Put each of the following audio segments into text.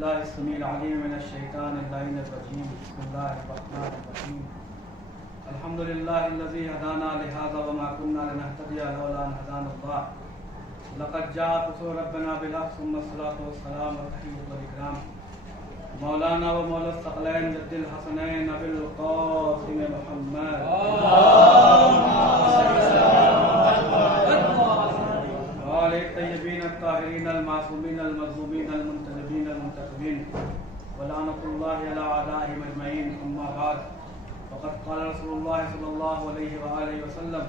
बिस्मिल्लाहिस्समीइल अलीम मिनश्शैतानिर्रजीम बिस्मिल्लाहिर्रहमानिर्रहीम अल्हम्दुलिल्लाहिल्लज़ी हदाना लिहाज़ा वमा कुन्ना लिनहतदिया लौला अन हदानल्लाह लक़द जाअत रसूलु रब्बिना बिल हक़्क़ि सुम्मा अस्सलातु वस्सलामु अला तहिय्यतु वल इकराम मौलाना व मौला सक़लैन जद्दिल हसनैन अबिल क़ासिम मुहम्मद वाले तय्यबीन अत्ताहिरीन अल-मासूमीन अल-मज़लूमीन अल-मुंतजबीन अल-मुंतखबीन व लानतुल्लाहि अला अदाइहिम अजमईन अम्मा बाद फ़क़द क़ाल रसूलुल्लाह सल्लल्लाहु अलैहि व आलिहि वसल्लम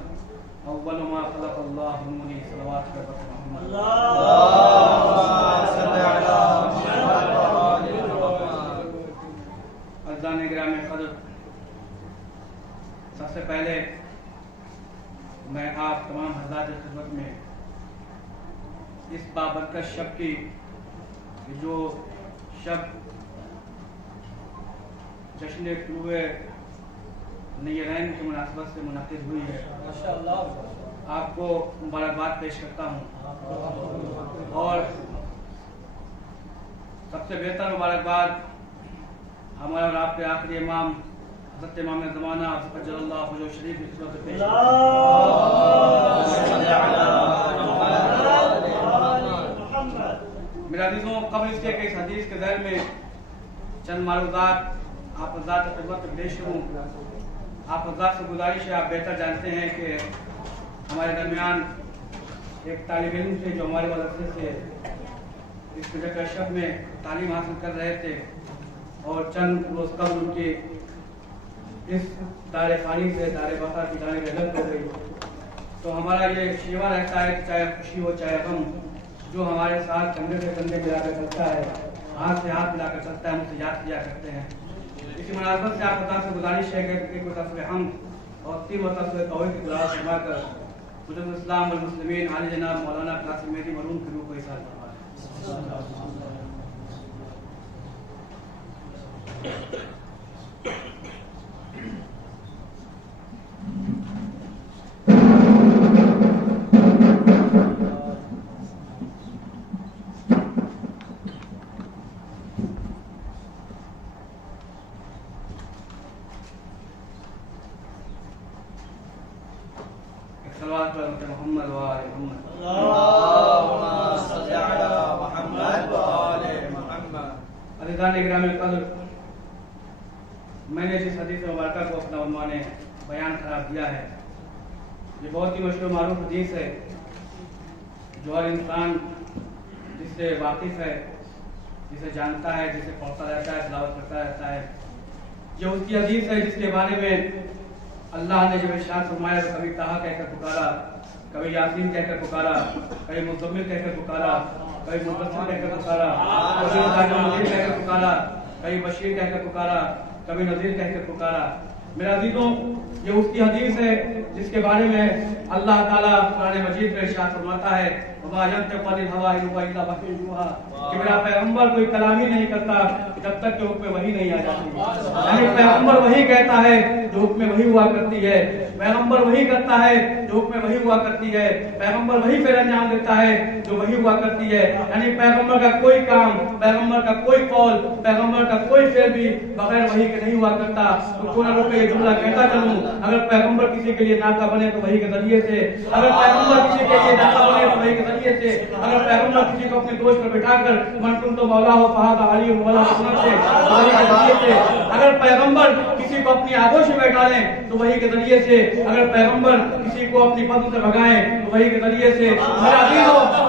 अव्वलु मा ख़लक़ल्लाहु नूरी सलवातु मुहम्मद अज़ान गिराम क़द्र। सबसे पहले मैं आप तमाम हज़रात की खिदमत में इस बाबरकत शब की जो शब जश्न तुलूए नयरैन की मुनासबत से मुनक़िद हुई है, आपको मुबारकबाद पेश करता हूँ। और सबसे बेहतर मुबारकबाद हमारे और आपके आखिरी इमाम हज़रत इमाम ज़माना अजलल्लाहु फजल शरीफ की खिदमत में पेश करता हूँ। मेरा अज़ीज़ों, क़ब्ल इसके कि इस हदीस के ज़ैल में चंद मालूमात आप हज़रात की खिदमत में पेश करूँ। आप हज़रात से गुजारिश है, आप बेहतर जानते हैं कि हमारे दरमियान एक तालिब इल्म थे जो हमारे मदरसे से इस शब में तालीम हासिल कर रहे थे और चंद रोज़ कबल उनकी इस दारे फ़ानी से दारे बक़ा की जानिब अलग हो गई। तो हमारा ये शिवा रहता है कि चाहे खुशी हो चाहे गम, जो हमारे साथ कंधे से कंधे मिलाकर चलता है, हाथ से हाथ मिलाकर चलता है, हमसे याद किया करते हैं। इसी मुनासबत से आप से गुजारिश है कि एक तस्वीर हम और तीन तस्वीर तौहीद की दुआ फरमाकर हुज्जतुल इस्लाम वल मुस्लिमीन आली जनाब मौलाना कासिम मेहदी मरूम की रूह को इसार फरमाएं। मोहम्मद व आले मोहम्मद अल्लाहुम्मा सल्लि अला मुहम्मद व आले मुहम्मद। अज़ीज़ान गिरामी क़द्र, मैंने जिस हदीस मुबारक को अपना उन्वाने बयान करार दिया है, ये बहुत ही मशहूर मारूफ हदीस है जो हर इंसान जिससे वाकिफ है, जिसे जानता है, जिसे पढ़ता रहता है, तिलावत करता रहता है। ये उसकी हदीस है जिसके बारे में अल्लाह ने जब इरशाद फरमाया तो कभी ताहा कहकर पुकारा, कभी यासीन कहकर पुकारा, कभी मुज़म्मिल कहकर पुकारा, कभी मुद्दस्सिर कहकर पुकारा, कभी मुज़म्मिल कहकर पुकारा, कभी बशीर कहकर पुकारा, कभी नज़ीर कहकर पुकारा। मेरे अज़ीज़ों, ये उसकी हदीस है जिसके बारे में अल्लाह ताला कुरान मजीद में इरशाद फरमाता है कि मेरा पैगंबर कोई कलाम ही नहीं करता जब तक कि हुक्म वही नहीं आ जाती। यानी पैगंबर वही कहता है जो हुक्म वही हुआ करती है, पैगंबर वही करता है जो हुक्म वही हुआ करती है, पैगंबर वही फिर अंजाम देता है जो वही हुआ करती है। यानी पैगंबर का कोई काम, पैगंबर का कोई कौल, पैगंबर का कोई फेल भी बगैर वही के नहीं हुआ करता। तो थोड़ा रुक ये जुमला कहता चलूं, अगर पैगंबर किसी के लिए नाका बने तो वही के जरिए से, अगर पैगंबर किसी के लिए नाका बने तो वही के जरिए से, अगर पैगंबर किसी को अपने दोस्त पर बिठाकर मन कुन तो मौला हो फहादा अली मौला सुन्नत से वही के जरिए से, अगर पैगंबर किसी को अपनी आगोश में बैठा लें तो वही के जरिए से, अगर पैगंबर किसी को अपनी पद से भगाएं तो वही के जरिए से।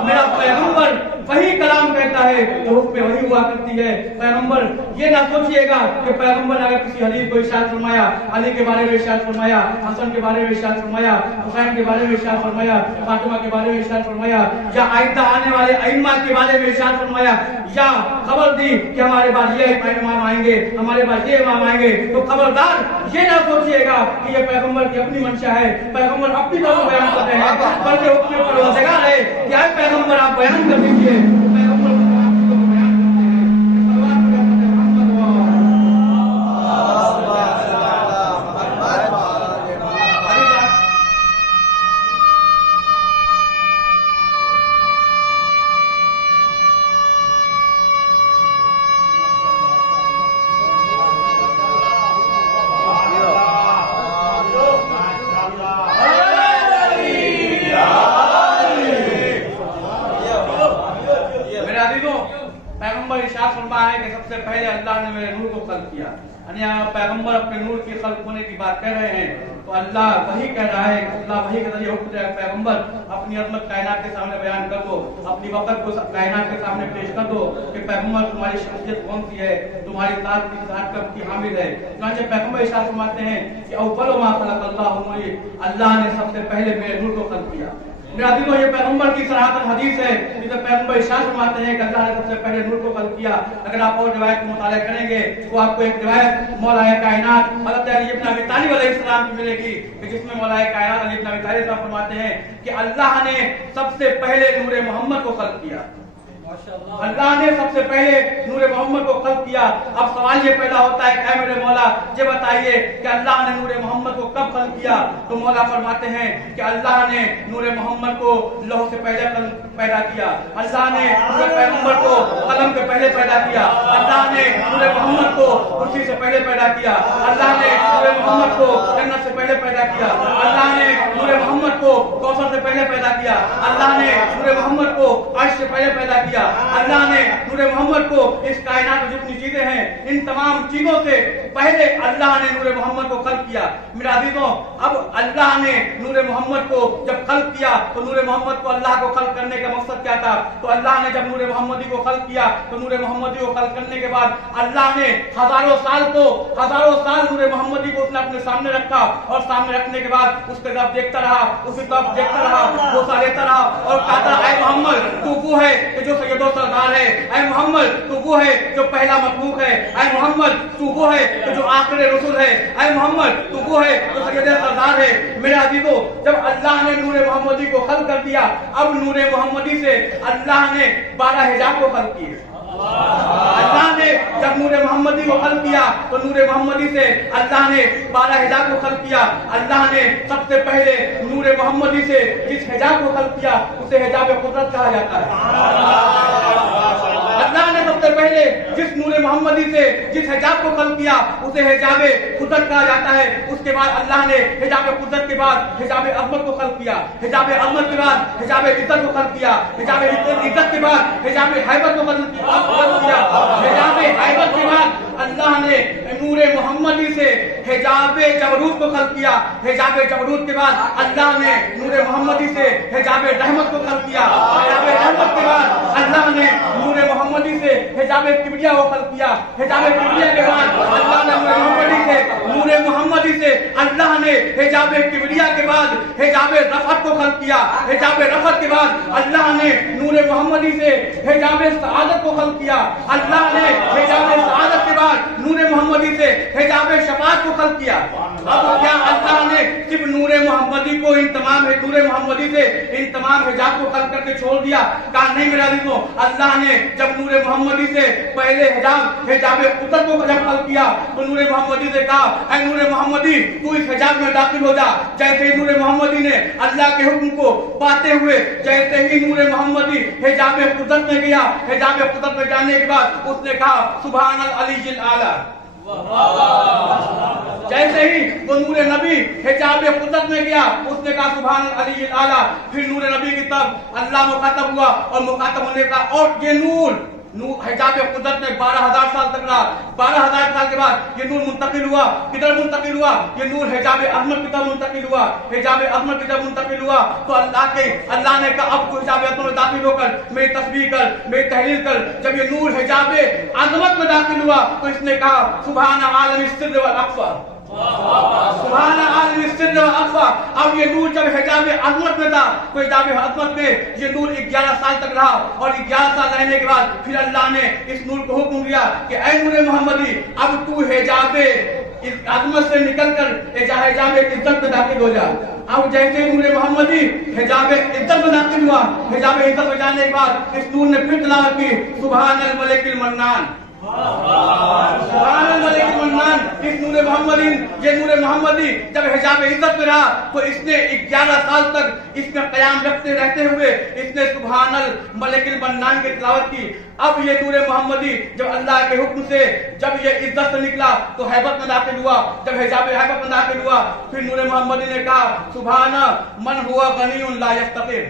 मेरा पैगंबर वही कलाम कहता है जो हुक्म वही हुआ करती है। पैगंबर ये ना सोचिएगा कि पैगंबर अगर किसी हदीस को इरशाद फरमाया, अली के बारे में इरशाद फरमाया, हसन के बारे में इरशाद फरमाया, हुसैन के बारे में इरशाद फरमाया, फातिमा के बारे में इरशाद फरमाया, या आइंदा आने वाले अइम्मा के बारे में इरशाद फरमाया, या खबर दी कि हमारे पास ये इमाम आएंगे, हमारे पास ये इमाम आएंगे, तो खबरदार ये ना सोचिएगा कि ये पैगंबर की अपनी मंशा है, पैगंबर अपनी तरफ बयान कर रहे हैं, बल्कि हुक्म परवरदिगार है कि आए पैगंबर आप बयान कर दीजिए। पैगंबर इरशाद फरमाया है कि सबसे पहले अल्लाह ने मेरे नूर को खल्क किया। पैगंबर अपने नूर की खल्क होने की बात कर रहे हैं तो अल्लाह वही कह रहा है, अल्लाह वही के जरिए हुक्म दिया पैगंबर अपनी अजमत कायनात के सामने बयान कर दो, अपनी वक़्त को कायनात के सामने पेश कर दो कि पैगंबर तुम्हारी शख्सियत कौन सी है, तुम्हारी जात की जात कब की हामिल है। चुनांचे पैगंबर इरशाद फरमाते हैं कि अव्वल मा खलक़ल्लाहु नूरी, अल्लाह ने सबसे पहले मेरे नूर को खल्क किया। मेरा दिलो ये पैगंबर की सराहतन हदीस है जिसमें पैगंबर इरशाद फरमाते हैं कि अल्लाह ने सबसे पहले नूर को खल्क किया। अगर आप और रिवायत को मुताला करेंगे तो आपको एक रिवायत मौलाए कायनात हज़रत अली इब्न अबी तालिब अलैहिस्सलाम की मिलेगी कि जिसमें मौलाए कायनात अली इब्न अबी तालिब साहब फरमाते हैं कि अल्लाह ने सबसे पहले नूर मोहम्मद को खल्क किया। अल्लाह ने सबसे पहले नूर मोहम्मद को खल्क किया। अब सवाल ये पैदा होता है कि मेरे मौला ये बताइए कि अल्लाह ने नूर मोहम्मद को कब खल्क किया? तो मौला फरमाते हैं कि अल्लाह ने नूर मोहम्मद को लौह से पहले पैदा किया, अल्लाह ने नूर पैगंबर को कलम के पहले पैदा किया, अल्लाह ने नूर मोहम्मद को कुर्सी से पहले पैदा किया, अल्लाह ने नूर मोहम्मद को जन्नत से पहले पैदा किया, अल्लाह ने नूर मोहम्मद को कौसर से पहले पैदा किया, अल्लाह ने नूर मोहम्मद को अर्श से पहले पैदा किया, अल्लाह ने नूर मोहम्मद को इस कायनात में जितनी चीजें हैं इन तमाम चीजों से पहले अल्लाह ने नूर मोहम्मद को खल्क किया। मेरा अज़ीज़ों, अब अल्लाह ने नूर मोहम्मद को जब खल्क किया तो नूर मोहम्मद को अल्लाह को खल्क करने का मकसद क्या था? तो अल्लाह ने जब नूर मोहम्मदी को खल्क किया तो नूर मोहम्मदी को खल्क करने के बाद अल्लाह ने हजारों साल नूर मोहम्मदी को उसने अपने सामने रखा और सामने रखने के बाद उसके तरफ देखता रहा, उसी तरफ देखता रहा, गोसा लेता रहा और कहता ऐ मोहम्मद तू वो है कि जो सैयदो सरदार है, ऐ मोहम्मद तू वो है जो पहला मखलूक है, ऐ मोहम्मद तू वो है कि जो आखिरी रसूल है, ऐ मोहम्मद तू वो है जो सैयदे सरदार है। मेरे अज़ीज़ों, जब अल्लाह ने नूर मोहम्मदी को खल्क कर दिया, अब नूर मोहम्मदी से अल्लाह ने 12 हिजाब को खल्क किए। अल्लाह ने जब नूर मोहम्मदी को खल्क किया तो नूर मोहम्मदी से अल्लाह ने 12 हिजाब को खल्क किया। अल्लाह ने सबसे पहले नूर मोहम्मदी से जिस हिजाब को खल्क किया उसे हिजाब कुदरत कहा जाता है। अल्लाह ने सबसे पहले जिस नूर मोहम्मदी से जिस हिजाब को खल्क किया उसे हिजाब कुदरत कहा जाता है। उसके बाद अल्लाह ने हिजाब कुदरत के बाद हिजाब अज़मत को खल्क किया, हिजाब अज़मत के बाद हिजाब इज्जत को खल्क किया, हिजाब इज्जत के बाद हिजाब हैबत को खल्क किया, हिजाब हैबत के बाद अल्लाह ने नूर मोहम्मदी से हिजाब जबरूत को खल्क किया, हिजाब जबरूत के बाद अल्लाह ने नूर मोहम्मदी से हिजाब रहमत को खल्क किया, हिजाब रहमत के बाद अल्लाह ने नूर मोहम्मदी से हिजाब किबरिया को खल्क किया, हिजाब किबरिया के बाद अल्लाह ने नूर मोहम्मदी से अल्लाह ने हिजाब किबरिया के बाद हिजाब रफ़त को खल्क किया, हिजाब रफ़त के बाद अल्लाह ने नूर मोहम्मदी से हिजाब सआदत को खल्क किया, अल्लाह ने हिजाब सआदत के बाद नूर मोहम्मदी से हिजाब शफ़ाअत को खल्क किया। अब क्या अल्लाह ने सिर्फ नूर मोहम्मदी को इन तमाम नूर मोहम्मदी से इन तमाम हिजाब को खल्क करके छोड़ दिया? कहा नहीं मेरा अज़ीज़ों, अल्लाह ने जब नूर मोहम्मदी से पहले हिजाब कुदरत को जब खल्क किया तो नूर मोहम्मदी से कहा ऐ नूर मोहम्मदी तू इस हिजाब में दाखिल हो जा। जैसे ही नूर मोहम्मदी ने अल्लाह के हुक्म को पाते हुए जैसे ही नूर मोहम्मदी हिजाब कुदरत में गया, हिजाब कुदरत में जाने के बाद उसने कहा सुभान अल अलील आला। जैसे ही वो नूर नबी हिजाब कुदरत में गया उसने कहा सुभान अल अलील आला। फिर नूर नबी की तरफ अल्लाह मुखातब हुआ और मुखातब होने का और ये नूर हिजाब कुदरत में 12,000 साल तक रहा। 12,000 साल के बाद ये नूर मुंतकिल हुआ, किधर मुंतकिल हुआ? ये नूर हिजाब अज़मत की तरफ मुंतकिल हुआ। हिजाब अज़मत की तरफ मुंतकिल हुआ तो अल्लाह ने कहा अब तू हिजाब अज़मत में दाखिल होकर मेरी तस्बीह कर, मेरी तहलील कर। जब ये नूर हिजाब अज़मत में दाखिल हुआ तो इसने कहा सुभान आलम सिर्र वल अख़फ़ा, सुभान आलम सिर्र वल अख़फ़ा। अब ये नूर जब हिजाब अज़मत में था तो हिजाब अज़मत में ये नूर 11 साल तक रहा और 11 साल रहने के बाद फिर अल्लाह ने इस नूर को हुक्म दिया कि ऐ नूर मोहम्मदी अब तू हिजाब अज़मत से निकलकर हिजाब इज्जत में दाखिल हो जा। अब जैसे नूर मोहम्मदी हिजाब इज्जत में दाखिल हुआ, हिजाब इज्जत में जाने के बाद इस नूर ने फिर तिलावत की सुभान अल मलिकिल मन्नान, सुभान अल मलिकिल मन्नान। इस नूर मोहम्मदी ये नूर मोहम्मदी जब हिजाब इज्जत में रहा तो इसने 11 साल तक इसमें कयाम रखते रहते हुए इसने सुभान अल मलिकिल मन्नान की तिलावत की। अब ये नूर मोहम्मदी जब अल्लाह के हुक्म से जब ये इज्जत से निकला तो हैबत में दाखिल हुआ। जब हिजाब हैबत में दाखिल हुआ फिर नूर मोहम्मदी ने कहा सुभान मन हुआ गनीउन ला यफ्तकिर,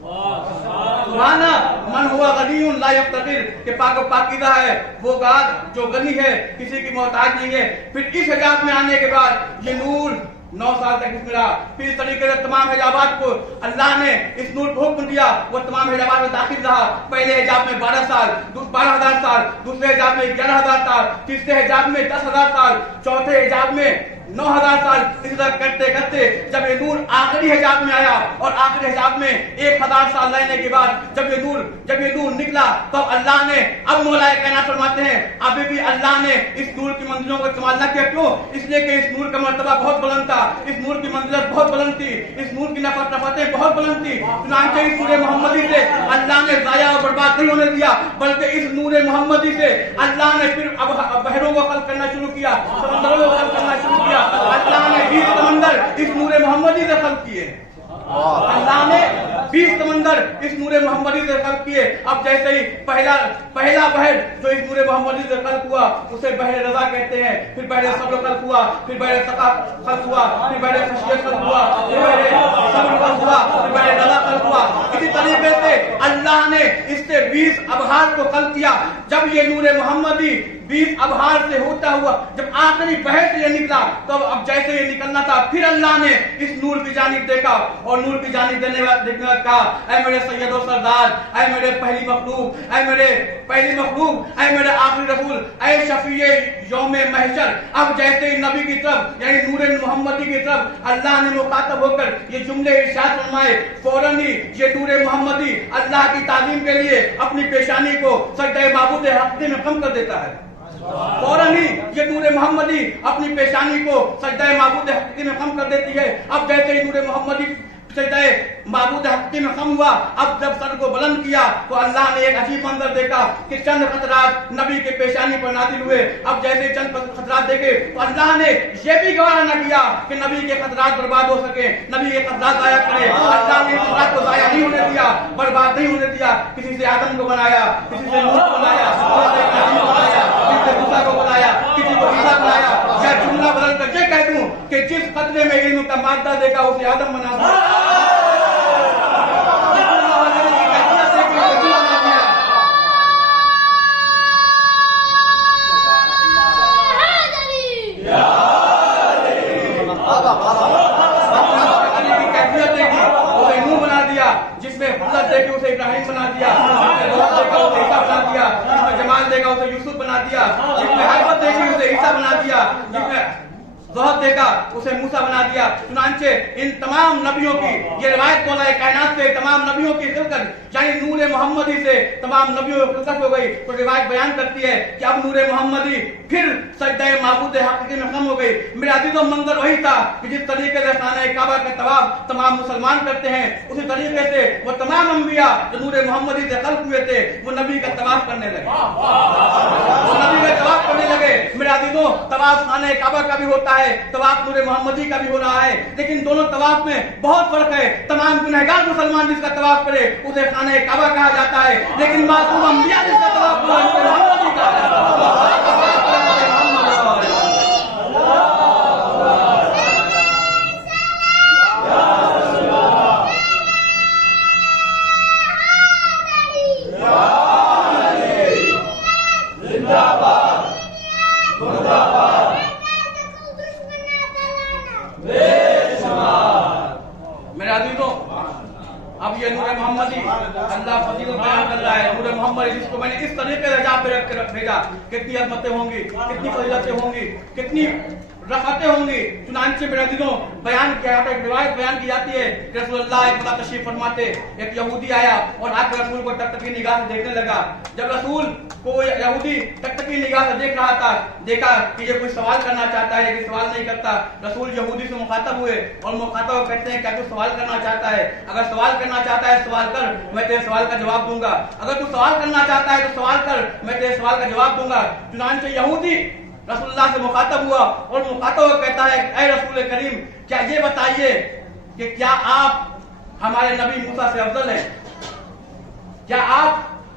सुभान मन हुआ गनीयुन ला यफ्तकिर, के पाक पाकीज़ा है वो गाद जो गनी है, किसी की मोहताज नहीं है। फिर इस हिजाब में आने के बाद ये नूर 9 साल तक इसमें रहा। फिर इस तरीके से तमाम हिजाबात को अल्लाह ने इस नूर को हुक्म दिया, वो तमाम हिजाबात में दाखिल रहा। पहले हिजाब में 12 साल, 12,000 साल, दूसरे हिजाब में 11,000 साल, तीसरे हिजाब में 10,000 साल, चौथे हिजाब में 9,000 साल। इसी तरह करते करते जब ये नूर आखिरी हिजाब में आया और आखिरी हिजाब में 1,000 साल रहने के बाद जब ये नूर निकला तो अल्लाह ने, अब मौलाए कायनात फरमाते हैं, अभी भी अल्लाह ने इस नूर की मंजिलों को इस्तेमाल न किया। क्यों? इसलिए कि इस नूर का मर्तबा बहुत बुलंद था, इस नूर की मंजिलत बहुत बुलंद थी, इस नूर की नफरतें बहुत बुलंद थी। चुनांचे इस नूर मोहम्मदी से अल्लाह ने जाया और बर्बाद नहीं होने दिया, बल्कि इस नूर मोहम्मदी से अल्लाह ने फिर अब बहरों को खल्क करना शुरू किया, समंदरों को खल्क करना शुरू किया। अल्लाह ने 20 समंदर इस नूर मोहम्मदी से खल्क किए। अल्लाह ने 20 समंदर इस नूर मोहम्मदी से खल्क किए। अब जैसे ही पहला बहर जो इस नूर मोहम्मदी से खल्क हुआ उसे बहर रज़ा कहते हैं, फिर बहर सब्र खल्क हुआ, फिर बहर सक़ा खल्क हुआ, फिर बहर खशियत खल्क हुआ, फिर बहर सब्र खल्क हुआ, फिर बहर रज़ा खल्क हुआ। इसी तरीके से अल्लाह ने इससे 20 अबहार को खल्क किया। जब ये नूर मोहम्मदी 20 अबहार से होता हुआ जब आखिरी बहर से ये निकला तो अब जैसे ये निकलना था फिर अल्लाह ने इस नूर की जानिब देखा और नूर की जानिब देखने वाला कहा, ऐ मेरे सैयद और सरदार, ऐ मेरे पहली मखलूक, ऐ मेरे मेरे आखिरी रसूल, ऐ शफीए यौमे महशर। अब जैसे ही नबी की तरफ यानी नूर मोहम्मदी की तरफ अल्लाह ने मुखातब होकर ये जुमले इरशाद फरमाए, फौरन ही ये नूर मोहम्मदी अल्लाह की ताज़ीम के लिए अपनी पेशानी को सजदे माबूद हक़ में कम कर देता है। फौरन ही ये नूर मोहम्मदी अपनी पेशानी को सजदे माबूद हक़ में कम कर देती है। अब जैसे ही नूर मोहम्मदी सजदे माबूद हक़ में कम हुआ, अब जब सर को बुलंद किया तो अल्लाह ने एक अजीब मंजर देखा कि चंद खतरात नबी के पेशानी पर नाजिल हुए। अब जैसे चंद खतरात देखे तो अल्लाह ने यह भी गवारा न किया कि नबी के खतरात बर्बाद हो सके, नबी के खतरात जाया करे। अल्लाह ने खतरात को जाया नहीं होने दिया, बर्बाद नहीं होने दिया। किसी से आदम को बनाया, किसी से नूह को बनाया, किसी से इब्राहीम को बनाया, किसी से मूसा को बनाया, किसी को ईसा बनाया। या जुमला बदल कर ये कह दूं कि जिस खतरे में इल्म का मादा देखा उसे आदम बना दिया। जिसमें हुल्लत देखी उसे इब्राहिम बना दिया, जिसमें रोहत देखा उसे ईसा बना दिया, जिसमें जमाल देखा उसे यूसुफ बना दिया, जिसमें हैबत देखी उसे ईसा बना दिया, जिसमें ज़ोहद देखा उसे मूसा बना दिया। चुनांचे इन तमाम नबियों की ये रिवायत मौलाए कायनात से तमाम नबियों की खिलकत यानी नूर मोहम्मदी से तमाम नबियों की खिलकत हो गई। तो रिवायत बयान करती है कि अब नूर मोहम्मदी फिर सजदे माबूद हक़ में कम हो गई। मेरे अज़ीज़ों, मंजर वही था कि जिस तरीके से खाना काबा का तवाफ तमाम मुसलमान करते हैं, उसी तरीके से वो तमाम अंबिया जो नूर मोहम्मदी से खल्क हुए थे वो नबी का तवाफ करने लगे, वो नबी का तवाफ करने लगे। मेरे अज़ीज़ों, तवाफ खाना काबा का भी होता है, तवाफ नूर मोहम्मदी का भी हो रहा है, लेकिन दोनों तवाफ में बहुत फर्क है। तमाम गुनहगार मुसलमान जिसका तवाफ करे उसे खाने काबा कहा जाता है, लेकिन मासूम अंबिया जिसका तवाफ करे उसे मोहम्मदी कहा जाता है। अब ये नूर मोहम्मदी अल्लाह फजीलत बयान कर रहा है। नूर मोहम्मदी जिसको मैंने इस तरीके से हिजाब पे रख के भेजा, कितनी अज़मतें होंगी, कितनी फजीलतें होंगी, कितनी रफ़ातें होंगी। चुनांचे मेरे अज़ीज़ों, बयान किया जाता है, एक रिवायत बयान की जाती है कि रसूलुल्लाह एक बार तशरीफ फरमाते एक यहूदी आया और आकर रसूल को टकटकी निगाह से देखने लगा। जब रसूल को यहूदी टकटकी निगाह से देख रहा था, देखा कि ये कोई सवाल करना चाहता है लेकिन सवाल नहीं करता। रसूल यहूदी से मुखातब हुए और मुखातब कहते हैं क्या तू सवाल करना चाहता है? अगर सवाल करना चाहता है सवाल कर, मैं तेरे सवाल का जवाब दूंगा। अगर तू सवाल करना चाहता है तो सवाल कर, मैं तेरे सवाल का जवाब दूंगा। चुनांचे यहूदी रसूलुल्लाह से मुखातब हुआ और मुखातब कहता है, ऐ रसूल करीम, क्या ये बताइए कि क्या आप हमारे नबी मूसा से अफजल हैं? क्या आप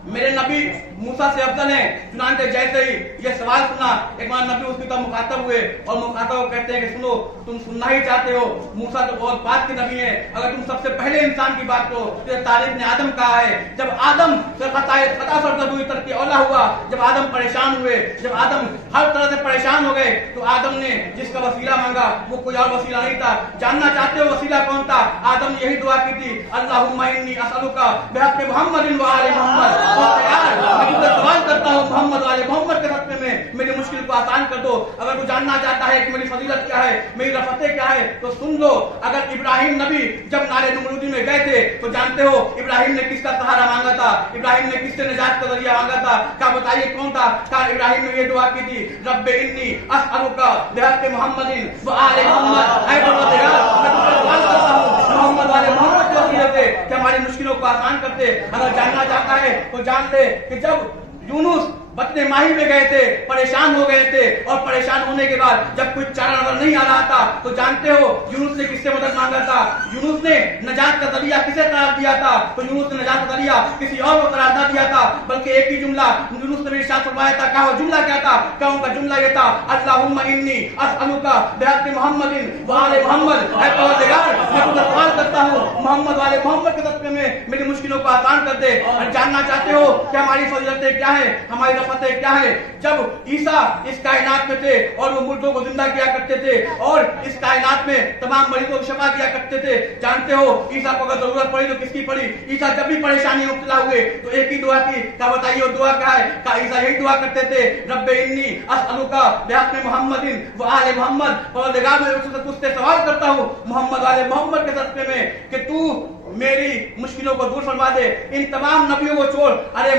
मेरे नबी मूसा से अफजल हैं। चुनांचे जैसे ही ये सवाल सुना, एक बार नबी उसकी तरफ मुखातब हुए और मुखातब कहते हैं कि सुनो, तुम सुनना ही चाहते हो, मूसा तो बहुत बात के नबी है, अगर तुम सबसे पहले इंसान की बात करो तो तारीख ने आदम कहा है, जब आदम खता सरदुई तक की औला हुआ, जब आदम परेशान हुए, जब आदम हर तरह से परेशान हो गए, तो आदम ने जिसका वसीला मांगा वो कोई और वसीला नहीं था। जानना चाहते हो वसीला कौन था? आदम यही दुआ की थी, अल्लाहुम्मा इन्नी असअलुका बिहक़्क़ि मुहम्मदिन व आले मोहम्मद। और यार मैं तुझसे सवाल करता हूँ, मोहम्मद वाले मोहम्मद के सदक़े में मेरी मुश्किल को आसान कर दो। अगर तू जानना चाहता है कि मेरी फजीलत क्या है, मेरी रफ़ते क्या है, तो सुन लो। अगर इब्राहिम नबी जब नारे नमरूदी में गए थे तो जानते हो इब्राहिम ने किसका सहारा मांगा था? इब्राहिम ने किससे निजात का जरिया मांगा था? क्या बताइए कौन था? क्या इब्राहिम ने ये दुआ की थी, रब्बे इन्नी असअलुका बिहक़्क़ि मुहम्मदिन व आले मोहम्मद। ऐ परवरदिगार मैं तुझसे सवाल करता हूँ मोहम्मद वाले मोहम्मद के वसीले से कि हमारी मुश्किलों को आसान करते। अगर जानना चाहता है तो जान ले कि जब यूनुस बतने माही में गए थे, परेशान हो गए थे, और परेशान होने के बाद जब कोई चारा नजर नहीं आ रहा था तो जानते हो यूनुस ने किससे मदद मांगा था? यूनुस ने नजात का जरिया किसे करार दिया था? तो यूनुस ने नजात का जरिया किसी और को करार ना दिया था, बल्कि एक ही जुमला यूनुस ने इरशाद फरमाया था। क्या वो जुमला क्या था? क्या उनका जुमला ये था, अल्लाहुम्मा इन्नी असअलुका बिहक़्क़ि मुहम्मदिन व आले मोहम्मद। ऐ परवरदिगार मैं तुझसे सवाल करता हूँ, मोहम्मद वाले मोहम्मद के सदक़े में मेरी मुश्किलों को आसान कर दे। और जानना चाहते हो कि हमारी फजीलतें क्या है, हमारी रफ़तें क्या है? जब ईसा इस कायनात में थे और वो मुर्दों को जिंदा किया करते थे और इस कायनात में तमाम मरीजों को शफा किया करते थे, जानते हो ईसा को अगर जरूरत पड़ी तो किसकी पड़ी? ईसा जब भी परेशानी में मुब्तला हुए तो एक ही दुआ की। क्या बताइए वो दुआ क्या है? क्या ईसा यही दुआ करते थे, रब्बे इन्नी असअलुका बिहक़्क़ि मुहम्मदिन व आले मोहम्मद। परवरदिगार मैं तुझसे सवाल करता हूँ मोहम्मद वाले मोहम्मद के सदक़े में कि तू मेरी मुश्किलों को दूर फरमा दे। इन तमाम नबियों को छोड़, अरे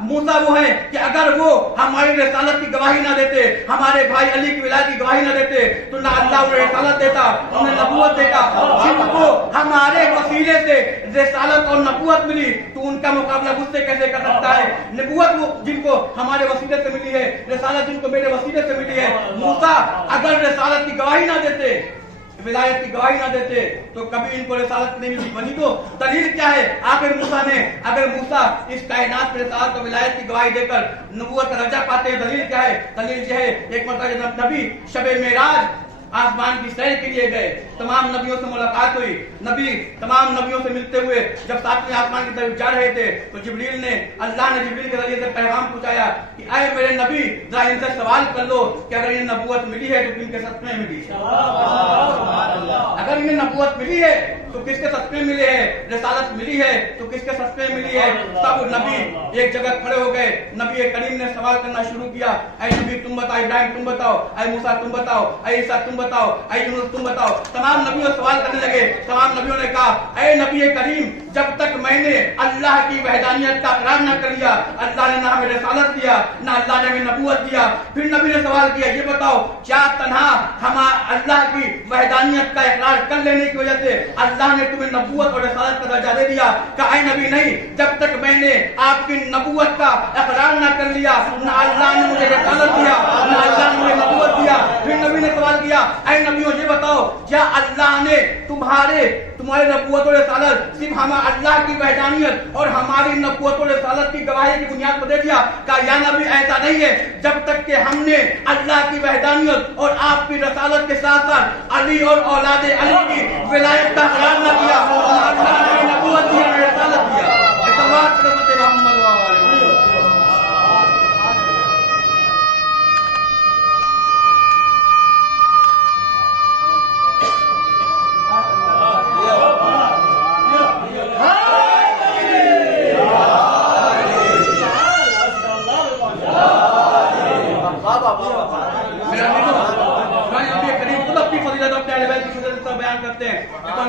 मूसा वो है कि अगर वो हमारी रिसालत की गवाही ना देते, हमारे भाई अली की विलायत की गवाही ना देते, तो ना अल्लाह उन्हें रिसालत देता, उन्हें नबूवत देता। जिनको हमारे वसीले से रिसालत और नबूवत मिली तो उनका मुकाबला मुझसे कैसे कर सकता है? नबूवत वो जिनको हमारे वसीले से मिली है, रिसालत जिनको मेरे वसीले से मिली है। मूसा अगर रिसालत की गवाही ना देते, विलायत की गवाही ना देते, तो कभी इनको रिसालत नहीं मिली बनी। तो दलील क्या है? अगर मूसा इस कायनात में रिसालत और विलायत की गवाही देकर नबूवत का दर्जा पाते हैं, दलील क्या है? दलील यह है, एक मरतबा नबी शबे मेराज आसमान की सैर के लिए गए, तमाम नबियों से मुलाकात हुई, नबी तमाम नबियों से मिलते हुए जब सातवें आसमान की तरफ जा रहे थे तो अल्लाह ने जिब्रील के जरिए से पैगाम पहुंचाया कि आए मेरे नबी, जरा इनसे सवाल कर लो कि अगर इन्हें नबूवत मिली है तो किनके सच में मिली? अगर इन्हें नबूवत मिली है तो किसके सच में मिली है? रिसालत मिली है तो किसके सच में मिली है? सब नबी एक जगह खड़े हो गए। नबी करीम ने सवाल करना शुरू किया, ऐ नबी तुम बताओ, इब्राहिम तुम बताओ, ऐ मूसा तुम बताओ, ऐ ईसा तुम बताओ, ऐ यूनुस तुम बताओ। तमाम नबियों सवाल करने लगे। तमाम नबियों ने कहा, ऐ नबी करीम, जब तक मैंने अल्लाह की वहदानियत का इकरार न कर लिया, अल्लाह ने ना हमें रिसालत दिया, ना अल्लाह ने हमें नबूवत दिया। फिर नबी ने सवाल किया, ये बताओ क्या तन्हा हम अल्लाह की वहदानियत का इकरार कर लेने की वजह से अल्लाह ने तुम्हें नबूवत और रिसालत का दर्जा दे दिया? कहा, ऐ नबी नहीं, जब तक मैंने आपकी नबूवत का इकरार न कर लिया, ना अल्लाह ने मुझे रिसालत दिया, ना अल्लाह ने मुझे नबूवत दिया। फिर नबी ने सवाल किया, ऐ नबियों ये बताओ क्या अल्लाह ने तुम्हारे नबूवत और रिसालत सिर्फ हम अल्लाह की वहदानियत और हमारी नबूवत और रिसालत की गवाही की बुनियाद पर दे दिया? कहा, या नबी ऐसा नहीं है, जब तक कि हमने अल्लाह की वहदानियत और आपकी रिसालत के साथ साथ अली और औलादे अली की विलायत का इकरार न किया, अल्लाह ने नबूवत दी, रिसालत दिया।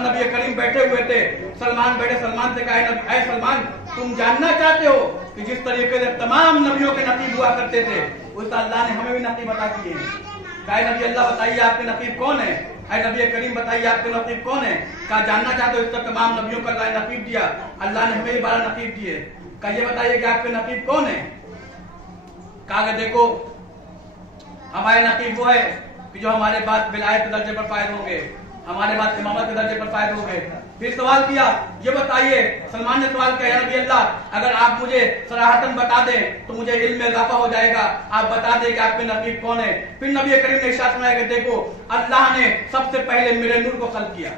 नबी करीम बैठे हुए थे, सलमान बैठे, सलमान से कहा, ऐ सलमान तुम जानना चाहते हो कि जिस तरीके से तमाम नबियों के नकीब हुआ करते थे उस अल्लाह ने हमें भी नकीब अता किए हैं। कहा, नबी अल्लाह बताइए आपके नकीब कौन है? ऐ नबी करीम बताइए आपके नकीब कौन है? कहा, जानना चाहते हो? इस तरह तमाम नबियों का अल्लाह नकीब दिया, अल्लाह ने हमें भी 12 नकीब दिए। कहा, ये बताइए कि आपके नकीब कौन है? कहा, देखो हमारे नकीब वो है कि जो हमारे बाद विलायत के दर्जे पर फायद होंगे, हमारे बाद इमामत के दर्जे पर फायद होंगे, फिर सवाल किया, ये बताइए, सलमान ने सवाल किया, या नबी अल्लाह, अगर आप मुझे सराहतन बता दें तो मुझे इल्म में इजाफा हो जाएगा, आप बता दें कि आपके नबी कौन है। फिर नबी करीम ने इरशाद फरमाया कि देखो, अल्लाह ने सबसे पहले मेरे नूर को खल्क किया।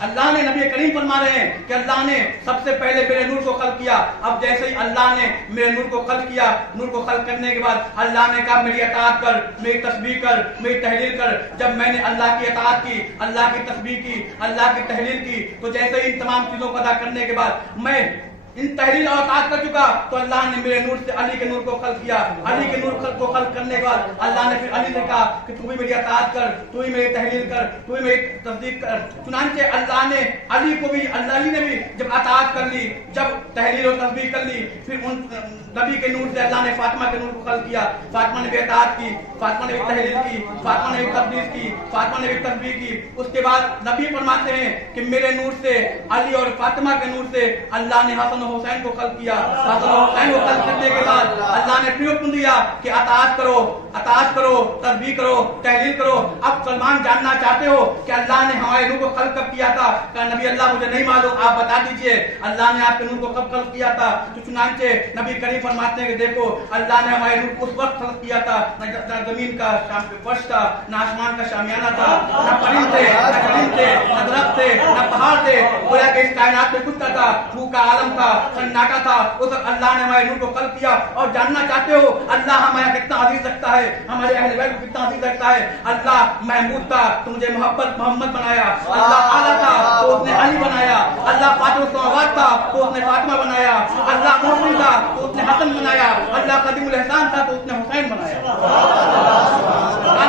अल्लाह ने, नबी करीम फरमा रहे हैं कि अल्लाह ने सबसे पहले मेरे नूर को खल्क किया। अब जैसे ही अल्लाह ने मेरे नूर को खल्क किया, नूर को खल्क करने के बाद अल्लाह ने कहा मेरी अताअत कर, मेरी तस्बीह कर, मेरी तहलील कर। जब मैंने अल्लाह की अताअत की, अल्लाह की तस्बीह की, अल्लाह की तहलील की, तो जैसे ही इन तमाम चीजों को अदा करने के बाद मैं इन तहलील और अताअत कर चुका, तो अल्लाह ने मेरे नूर से अली के नूर को खल्क किया। अली के नूर को खल्क करने के बाद अल्लाह ने फिर अली से कहा कि तू भी मेरी अताअत कर, तू ही मेरी तहलील कर, तू ही मेरी तस्दीक कर। चुनांचे अल्लाह ने अली को भी, अली ने भी जब अताअत कर ली, जब तहलील और तस्बीह कर ली, फिर उन नबी के नूर से अल्लाह ने फातिमा के नूर को खल्क किया। फातिमा ने भी अताअत की, फातिमा ने भी तहलील की, फातिमा ने भी तस्दीक की, फातिमा ने भी तस्बीह की। उसके बाद नबी फरमाते हैं कि मेरे नूर से, अली और फातिमा के नूर से अल्लाह ने हसन और हुसैन को खल्क किया। हसन और हुसैन को खल्क करने के बाद अल्लाह ने फिर हुक्म दिया कि अताअत करो, अताअत करो, तस्बीह करो, तहलील करो। अब सलमान जानना चाहते हो कि अल्लाह ने हमारे नूर को खल्क कब किया था? कहा नबी अल्लाह मुझे नहीं मालूम, आप बता दीजिए अल्लाह ने आपके नूर को कब खल्क किया था? तो चुनांचे नबी करीम फरमाते हैं कि देखो, अल्लाह ने हमारे नूर को उस वक्त खल्क किया था न जमीन का फर्श था, न आसमान का शामियाना था, न परिंदे, न परिंदे, न दरख्त थे, न पहाड़ थे। गोया कि इस कायनात में कुछ ना था, भूख का आलम था, सन्नाटा था। उस अल्लाह ने हमारे नूर को खल्क किया। और जानना चाहते हो अल्लाह हमारा कितना अजीज रखता है, हमारे अहले बैत को कितना अजीज रखता है? अल्लाह महमूद था तो मुझे मोहम्मद बनाया। अल्लाह आला था तो उसने अली बनाया। अल्लाह फातिमा था तो उसने फातिमा बनाया। अल्लाह मोहसिन था तो उसने हसन बनाया। अल्लाह कदीमुल एहसान था तो उसने हुसैन बनाया।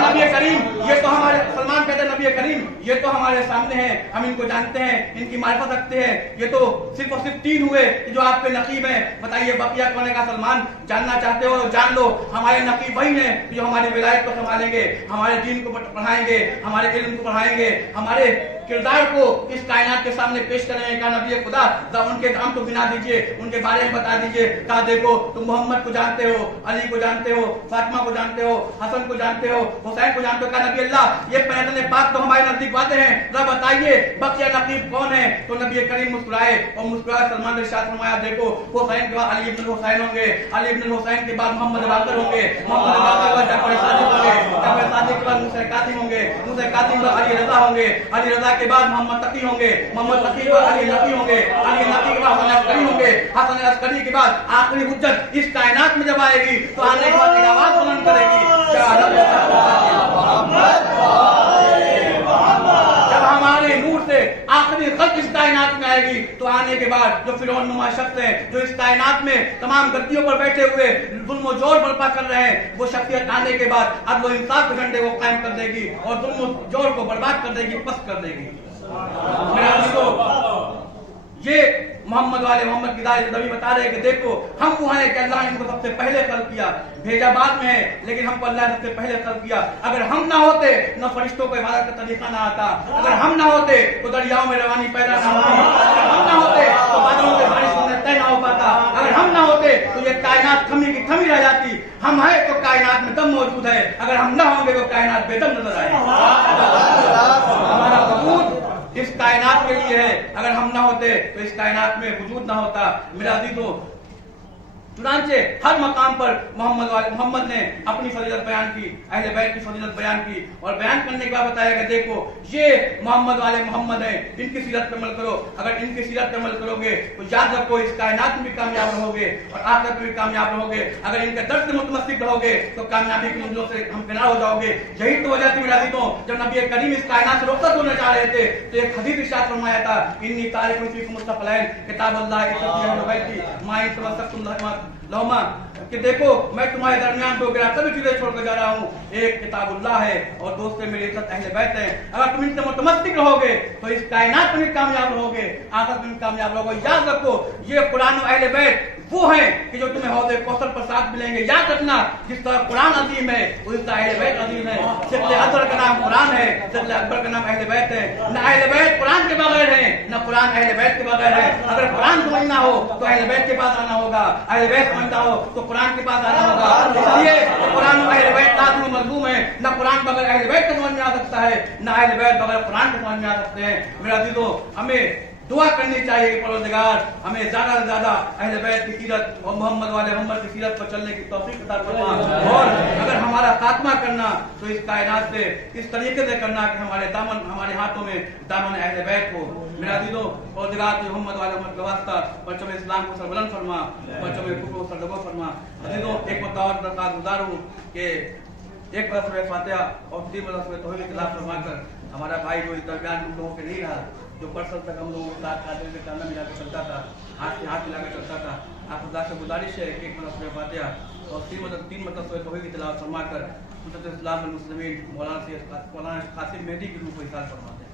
नबी करीम, ये तो हमारे, सलमान कहते हैं नबी करीम ये तो हमारे सामने हैं, हम इनको जानते हैं, इनकी मारिफत रखते हैं। ये तो सिर्फ और सिर्फ 3 हुए जो आपके नकीब हैं। बताइए बकिया कौन है? का सलमान जानना चाहते हो? जान लो, हमारे नकीब वही हैं जो हमारी विलायत को संभालेंगे, हमारे दीन को पढ़ाएंगे, हमारे इल्म को पढ़ाएंगे, हमारे किरदार को इस कायनात के सामने पेश करेंगे। कहा नबी खुदा, उनके नाम तो गिना दीजिए, उनके बारे में बता दीजिए। कहा देखो, तुम मोहम्मद को जानते हो, अली को जानते हो, फातिमा को जानते हो, हसन को जानते हो, हुसैन को जानते हो। कहा नबी अल्लाह, ये पैगंबर पाक तो हमारे नजदीक बातें हैं, जरा बताइए बकिया नकीब कौन है? तो नबी करीम मुस्कुराए और मुस्कुराए सलमान ने इरशाद फरमाया, देखो हुसैन के बाद अली इब्न हुसैन होंगे, अली इब्न हुसैन के बाद मोहम्मद बाकर होंगे, मोहम्मद बाकर के बाद जाफर सादिक होंगे, जाफर सादिक के बाद मूसा कासिम होंगे, मूसा कासिम के बाद अली रजा होंगे, अली रजा के बाद मोहम्मद तकी होंगे, मोहम्मद तकी के बाद अली नकी होंगे, अली नकी के बाद हसन अस्करी होंगे, हसन अस्करी के बाद आखिरी हुज्जत इस कायनात में जब आएगी तो आने के बाद एक आवाज बुलंद करेगी, जब हमारे नूर से आखिरी खल्क इस कायनात में आएगी तो आने के बाद जो फिरौन नुमा शख्स हैं, जो इस कायनात में तमाम गद्दियों पर बैठे हुए जुल्म जोर बर्पा कर रहे हैं, वो शख्सियत आने के बाद अब वो इंसाफ के झंडे को कायम कर देगी और जुल्म जोर को बर्बाद कर देगी, पस्त कर देगी। मेरा दोस्तों, ये मोहम्मद वाले मोहम्मद की दाई नबी बता रहे हैं कि देखो, हम वो हैं कि अल्लाह ने इनको सबसे पहले खल्क किया, भेजा बाद में है लेकिन हमको अल्लाह ने सबसे पहले खल्क किया। अगर हम ना होते, न फरिश्तों को इबादत का तरीका ना आता, अगर हम ना होते तो दरियाओं में रवानी पैदा ना होती, अगर हम ना होते तो बादलों में बारिश होने तय ना हो पाता, अगर हम ना होते तो ये कायनात थमी की थमी रह जाती। हम है तो कायनात में दम मौजूद है, अगर हम ना होंगे तो कायनात बेदम नजर आएगी। हमारा वजूद इस कायनात के लिए है, अगर हम ना होते तो इस कायनात में वजूद ना होता। मेरा अजीजों, चुनांचे हर मकाम पर मोहम्मद ने अपनी फजीलत बयान की, अहले बैत की फजीलत बयान की और बयान करने के बाद बताया कि देखो, ये मोहम्मद वाले मोहम्मद हैं, इनकी सीरत पे अमल करो। अगर इनकी सीरत पे अमल करोगे तो याद रखो इस कायनात में भी कामयाब रहोगे और आखिरत में भी कामयाब रहोगे। अगर इनके दर्द से मुतमस्सिक रहोगे तो कामयाबी की मंजिलों से हम किनारा हो जाओगे। यही तो वजह थी मेरा अजीजों, जब नबी करीम इस कायनात से रुखसत होने जा रहे थे तो एक हदीस इरशाद फरमाया था, इन्नी तारिकुन फीकुम मुस्तक़बिलन किताब अल्लाह लौमा, कि देखो मैं तुम्हारे दरमियान दो गिरा सभी चीजें छोड़कर जा रहा हूँ, एक किताबुल्लाह है और दूसरे मेरे इज्जत अहले बैत है। अगर तुम इनसे मुतमस्सिक रहोगे तो इस कायनात में भी कामयाब रहोगे, आखिरत में भी कामयाब रहोगे। याद रखो, ये कुरान और अहले बैत वो हैं कि जो तुम्हें हौज़े कौसर पर साथ मिलेंगे। याद रखना, जिस तरह कुरान अजीम है उस तरह अहले बैत अजीम है। सिद्दीक़ अज़हर का नाम कुरान है, सिद्दीक़ अकबर का नाम अहले बैत है। न अहले बैत कुरान के बगैर है, न कुरान अहले बैत के बगैर है। अगर कुरान समझना हो तो अहले बैत के पास आना होगा, अहले बैत समझना हो तो कुरान के पास आना होगा। इसलिए कुरान में अहले बैत लाज़िम मज़लूम है। न कुरान बगैर अहले बैत को समझ में आ सकता है, न अहले बैत बगैर कुरान को समझ में आ सकते हैं। मेरा अज़ीज़ों, हमें दुआ करनी चाहिए कि परवरदिगार हमें ज्यादा से ज्यादा अहले बैत की सीरत और मोहम्मद वाले मोहम्मद की सीरत पर चलने की तौफीक अता फरमा। और अगर हमारा खात्मा करना तो इस कायनात से इस तरीके से करना कि हमारे दामन, हमारे हाथों में दामन अहले बैत हो। मेरा अज़ीज़ों, परवरदिगार मोहम्मद वाले मोहम्मद का वास्ता परचम इस्लाम को सरबुलंद फरमा, परचम कुफ्र को सरदबो फरमा। अज़ीज़ों, एक मुतावर दरख्वास्त गुजार हूँ कि एक बरस में फातिहा और 3 बरस में तौहीद इख्तिलाफ फरमाकर हमारा भाई जो इस दरमियान हम लोगों के नहीं रहा, जो परसल तक हम लोगों के साथ खाते में ताना मिला कर चलता था, हाथ से हाथ मिलाकर चलता था, आप खुदा से गुजारिश है कि एक बरस में फातिहा और 3 मरतबा तौहीद इख्तिलाफ फरमाकर मुस्तफ़ा इस्लाम मुस्लिमीन मौलाना कासिम मेहदी की रूह को इसार फरमा दें।